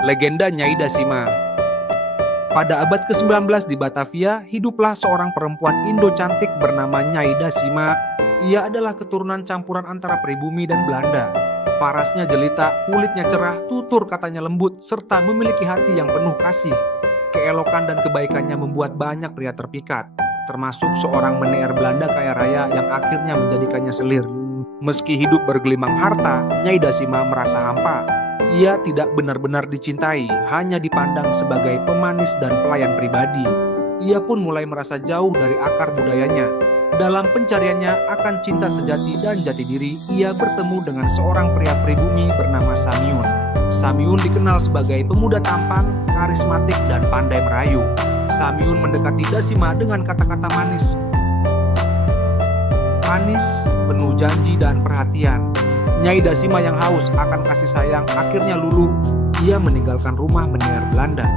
Legenda Nyai Dasima. Pada abad ke-19 di Batavia, hiduplah seorang perempuan Indo cantik bernama Nyai Dasima. Ia adalah keturunan campuran antara pribumi dan Belanda. Parasnya jelita, kulitnya cerah, tutur katanya lembut, serta memiliki hati yang penuh kasih. Keelokan dan kebaikannya membuat banyak pria terpikat, termasuk seorang meneer Belanda kaya raya yang akhirnya menjadikannya selir. Meski hidup bergelimang harta, Nyai Dasima merasa hampa. Ia tidak benar-benar dicintai, hanya dipandang sebagai pemanis dan pelayan pribadi. Ia pun mulai merasa jauh dari akar budayanya. Dalam pencariannya akan cinta sejati dan jati diri, ia bertemu dengan seorang pria pribumi bernama Samiun. Samiun dikenal sebagai pemuda tampan, karismatik, dan pandai merayu. Samiun mendekati Dasima dengan kata-kata manis, penuh janji dan perhatian. Nyai Dasima yang haus akan kasih sayang akhirnya luluh. Ia meninggalkan rumah meneer Belanda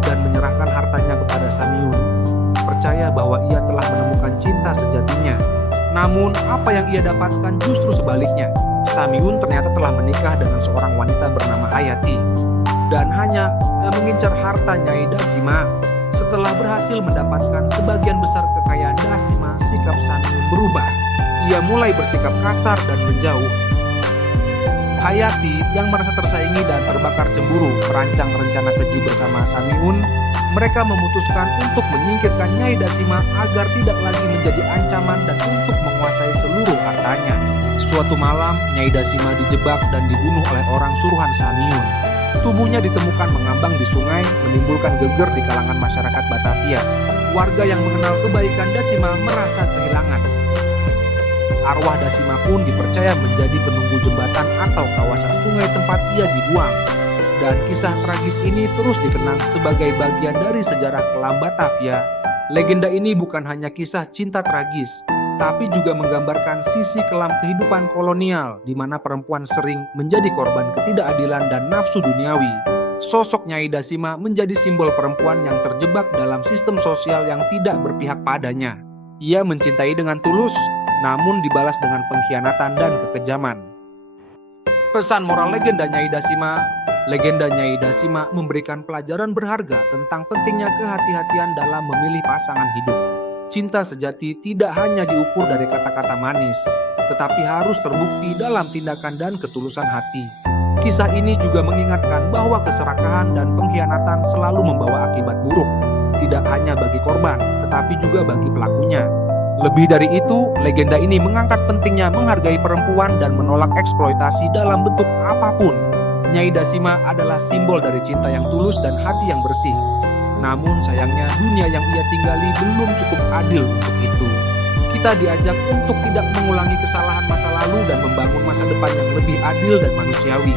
dan menyerahkan hartanya kepada Samiun, percaya bahwa ia telah menemukan cinta sejatinya. Namun apa yang ia dapatkan justru sebaliknya. Samiun ternyata telah menikah dengan seorang wanita bernama Hayati dan hanya mengincar harta Nyai Dasima. Setelah berhasil mendapatkan sebagian besar kekayaan Dasima, sikap Samiun berubah. Ia mulai bersikap kasar dan menjauh. Hayati yang merasa tersaingi dan terbakar cemburu merancang rencana keji bersama Samiun. Mereka memutuskan untuk menyingkirkan Nyai Dasima agar tidak lagi menjadi ancaman dan untuk menguasai seluruh hartanya. Suatu malam, Nyai Dasima dijebak dan dibunuh oleh orang suruhan Samiun. Tubuhnya ditemukan mengambang di sungai, menimbulkan geger di kalangan masyarakat Batavia. Warga yang mengenal kebaikan Dasima merasa kehilangan. Arwah Dasima pun dipercaya menjadi penunggu jembatan atau kawasan sungai tempat ia dibuang. Dan kisah tragis ini terus dikenang sebagai bagian dari sejarah kelam Batavia. Legenda ini bukan hanya kisah cinta tragis, tapi juga menggambarkan sisi kelam kehidupan kolonial di mana perempuan sering menjadi korban ketidakadilan dan nafsu duniawi. Sosok Nyai Dasima menjadi simbol perempuan yang terjebak dalam sistem sosial yang tidak berpihak padanya. Ia mencintai dengan tulus, namun dibalas dengan pengkhianatan dan kekejaman. Pesan moral legenda Nyai Dasima. Legenda Nyai Dasima memberikan pelajaran berharga tentang pentingnya kehati-hatian dalam memilih pasangan hidup. Cinta sejati tidak hanya diukur dari kata-kata manis, tetapi harus terbukti dalam tindakan dan ketulusan hati. Kisah ini juga mengingatkan bahwa keserakahan dan pengkhianatan selalu membawa akibat buruk, tidak hanya bagi korban, tetapi juga bagi pelakunya. Lebih dari itu, legenda ini mengangkat pentingnya menghargai perempuan dan menolak eksploitasi dalam bentuk apapun. Nyai Dasima adalah simbol dari cinta yang tulus dan hati yang bersih. Namun sayangnya dunia yang ia tinggali belum cukup adil untuk itu. Kita diajak untuk tidak mengulangi kesalahan masa lalu dan membangun masa depan yang lebih adil dan manusiawi.